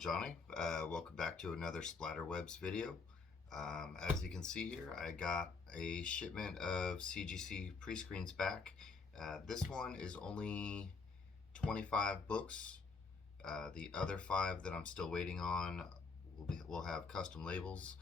Johnny. Welcome back to another Splatterwebs video. As you can see here, I got a shipment of CGC prescreens back. This one is only 25 books. The other 5 that I'm still waiting on will have custom labels.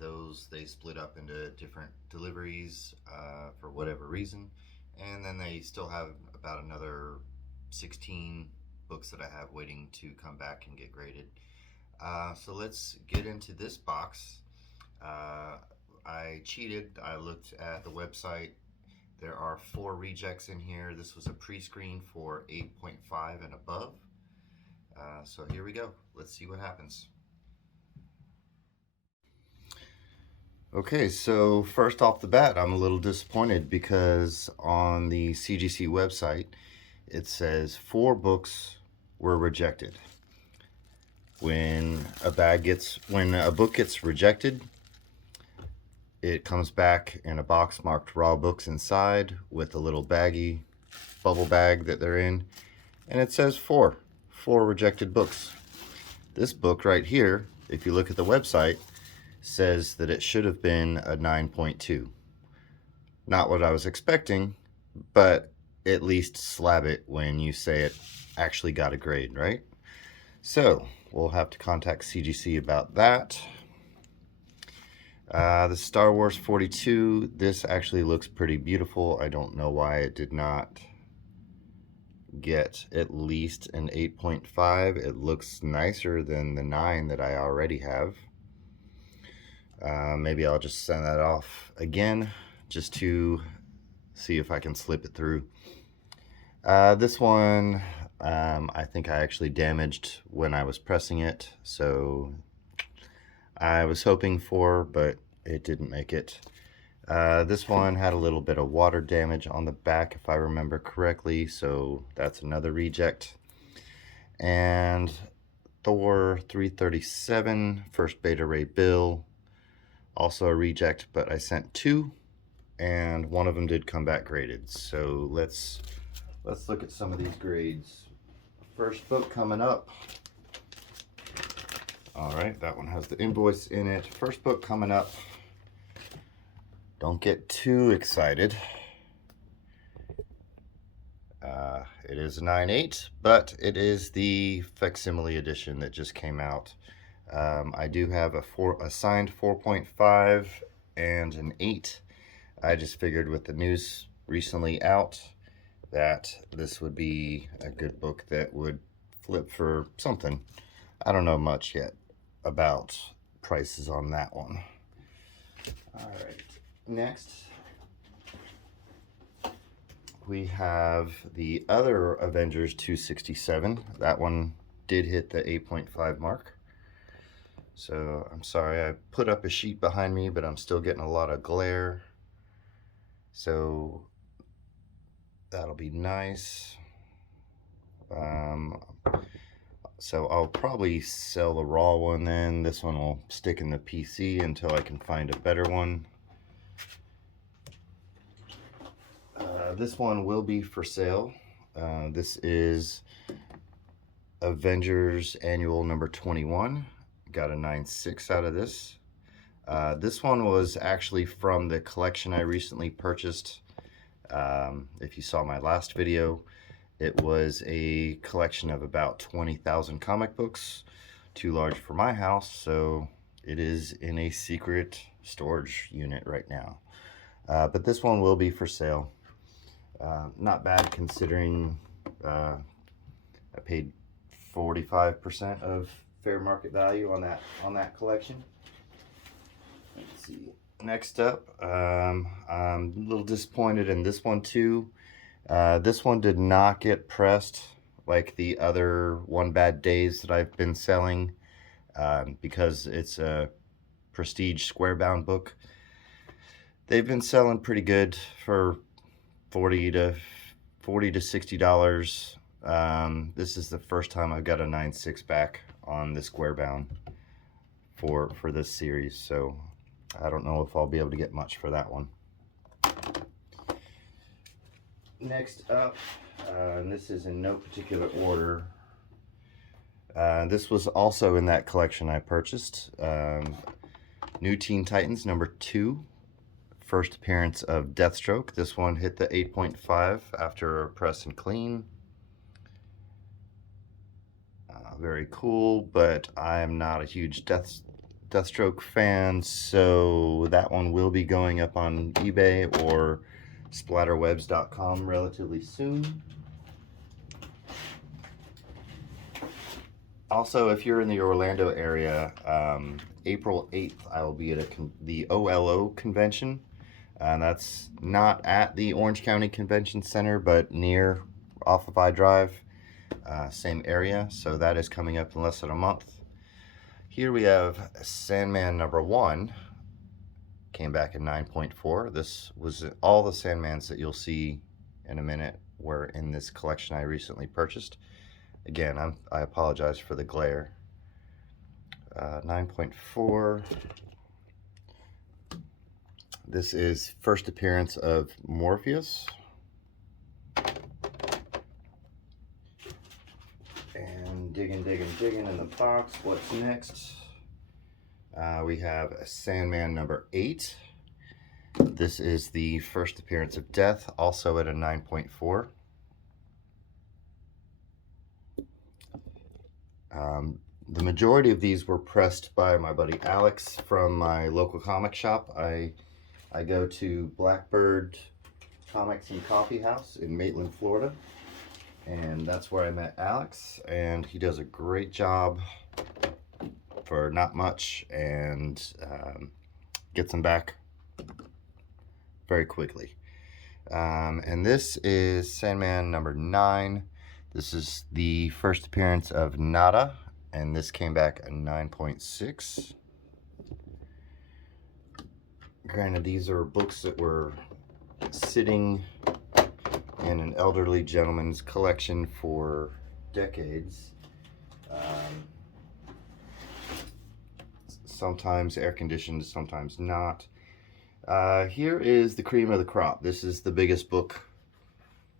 Those they split up into different deliveries for whatever reason, and then they still have about another 16 books that I have waiting to come back and get graded. So let's get into this box. I cheated. I looked at the website. There are 4 rejects in here. This was a pre-screen for 8.5 and above. So here we go. Let's see what happens. Okay, so first off the bat, I'm a little disappointed because on the CGC website, it says 4 books were rejected. When a book gets rejected, it comes back in a box marked raw books inside with a little baggie, bubble bag that they're in, and it says 4 rejected books. This book right here, if you look at the website, says that it should have been a 9.2. Not what I was expecting, but at least slab it when you say it actually got a grade, right? So we'll have to contact CGC about that. The Star Wars 42, this actually looks pretty beautiful. I don't know why it did not get at least an 8.5. It looks nicer than the 9 that I already have. Maybe I'll just send that off again just to see if I can slip it through. This one, I think I actually damaged when I was pressing it, so I was hoping for, but it didn't make it. This one had a little bit of water damage on the back, if I remember correctly, so that's another reject. And Thor 337, first Beta Ray Bill, also a reject, but I sent 2, and one of them did come back graded. So let's look at some of these grades. First book coming up. All right, that one has the invoice in it. First book coming up. Don't get too excited. It is a 9.8, but it is the facsimile edition that just came out. I do have a signed 4.5 and an 8. I just figured with the news recently out that this would be a good book that would flip for something. I don't know much yet about prices on that one. All right, next we have the other Avengers 267. That one did hit the 8.5 mark. So I'm sorry, I put up a sheet behind me, but I'm still getting a lot of glare. So that'll be nice. So I'll probably sell the raw one then. This one will stick in the PC until I can find a better one. This one will be for sale. This is Avengers Annual number 21. Got a 9.6 out of this. This one was actually from the collection I recently purchased. If you saw my last video, it was a collection of about 20,000 comic books, too large for my house, so it is in a secret storage unit right now. But this one will be for sale. Not bad considering I paid 45% of fair market value on that collection. Let's see. Next up, I'm a little disappointed in this one too. This one did not get pressed like the other One Bad Days that I've been selling because it's a prestige square bound book. They've been selling pretty good for $40 to $60. This is the first time I've got a 9.6 back on the square bound for this series, so I don't know if I'll be able to get much for that one. Next up, and this is in no particular order, This was also in that collection I purchased. New Teen Titans #2. First appearance of Deathstroke. This one hit the 8.5 after a press and clean. Very cool, but I'm not a huge Deathstroke fan, so that one will be going up on eBay or splatterwebs.com relatively soon. Also, if you're in the Orlando area, April 8th, I will be at the OLO convention. And that's not at the Orange County Convention Center, but near off of I-Drive, same area. So that is coming up in less than a month. Here we have Sandman #1, came back in 9.4. This was all the Sandmans that you'll see in a minute were in this collection I recently purchased. Again, I apologize for the glare. 9.4. This is first appearance of Morpheus. And digging in the box. What's next? We have Sandman #8. This is the first appearance of Death, also at a 9.4. The majority of these were pressed by my buddy Alex from my local comic shop. I go to Blackbird Comics and Coffee House in Maitland, Florida, and that's where I met Alex, and he does a great job for not much, and gets them back very quickly. And this is Sandman #9. This is the first appearance of Nada, and this came back a 9.6. Granted, these are books that were sitting in an elderly gentleman's collection for decades. Sometimes air conditioned, sometimes not. Here is the cream of the crop. This is the biggest book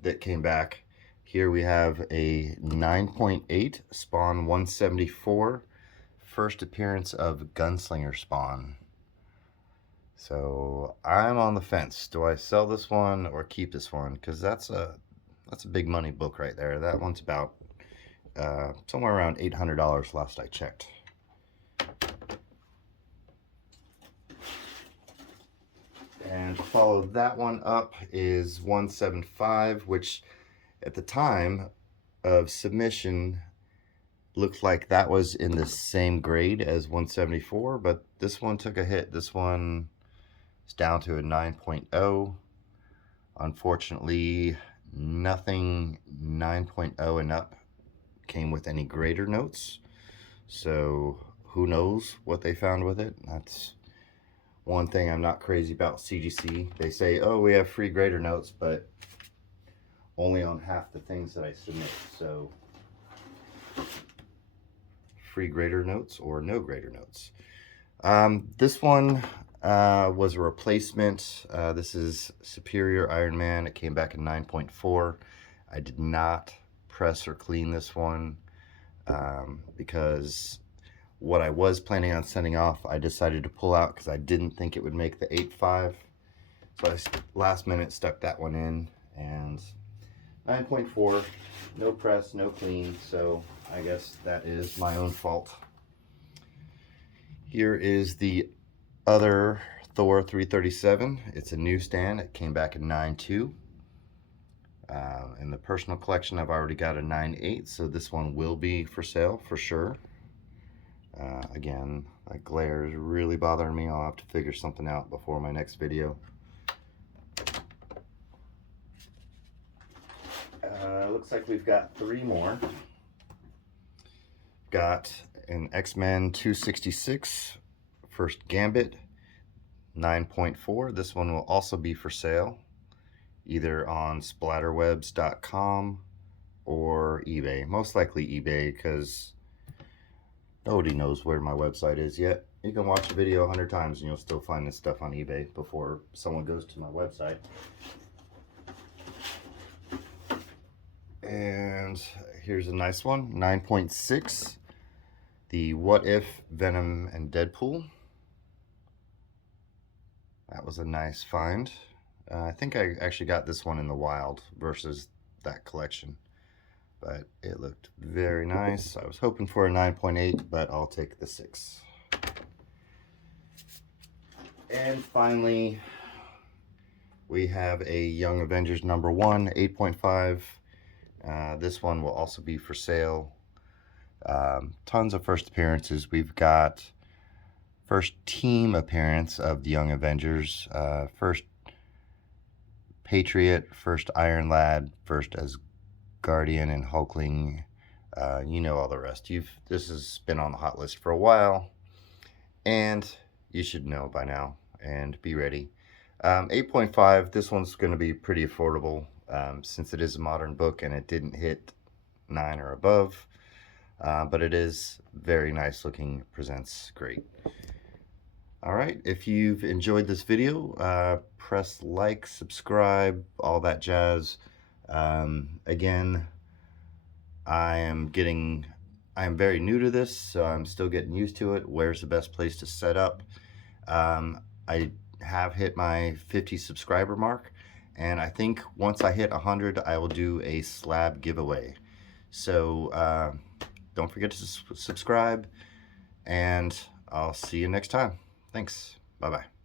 that came back. Here we have a 9.8, Spawn 174, first appearance of Gunslinger Spawn. So I'm on the fence. Do I sell this one or keep this one? Because that's a big money book right there. That one's about somewhere around $800 last I checked. And to follow that one up is 175, which at the time of submission looked like that was in the same grade as 174, but this one took a hit. This one is down to a 9.0. Unfortunately, nothing 9.0 and up came with any grader notes, so who knows what they found with it. That's one thing I'm not crazy about CGC. They say, oh, we have free grader notes, but only on half the things that I submit. So free grader notes or no grader notes. This one was a replacement. This is Superior Iron Man. It came back in 9.4. I did not press or clean this one because what I was planning on sending off, I decided to pull out because I didn't think it would make the 8.5. So I last minute stuck that one in, and 9.4, no press, no clean, so I guess that is my own fault. Here is the other Thor 337. It's a newsstand. It came back in 9.2. In the personal collection, I've already got a 9.8, so this one will be for sale for sure. Again, that glare is really bothering me. I'll have to figure something out before my next video. Looks like we've got 3 more. Got an X-Men 266, first Gambit, 9.4. This one will also be for sale, either on splatterwebs.com or eBay. Most likely eBay, because nobody knows where my website is yet. You can watch a video 100 times and you'll still find this stuff on eBay before someone goes to my website. And here's a nice one, 9.6. The What If Venom and Deadpool. That was a nice find. I think I actually got this one in the wild versus that collection, but it looked very nice. I was hoping for a 9.8, but I'll take the 6. And finally, we have a Young Avengers #1, 8.5. This one will also be for sale. Tons of first appearances. We've got first team appearance of the Young Avengers, first Patriot, first Iron Lad, first as Guardian and Hulkling. You know all the rest. This has been on the hot list for a while, and you should know by now and be ready. 8.5, this one's going to be pretty affordable since it is a modern book and it didn't hit 9 or above, but it is very nice looking, presents great. All right, if you've enjoyed this video, press like, subscribe, all that jazz. Again, I am very new to this, so I'm still getting used to it. Where's the best place to set up? I have hit my 50 subscriber mark, and I think once I hit 100, I will do a slab giveaway. So don't forget to subscribe, and I'll see you next time. Thanks. Bye-bye.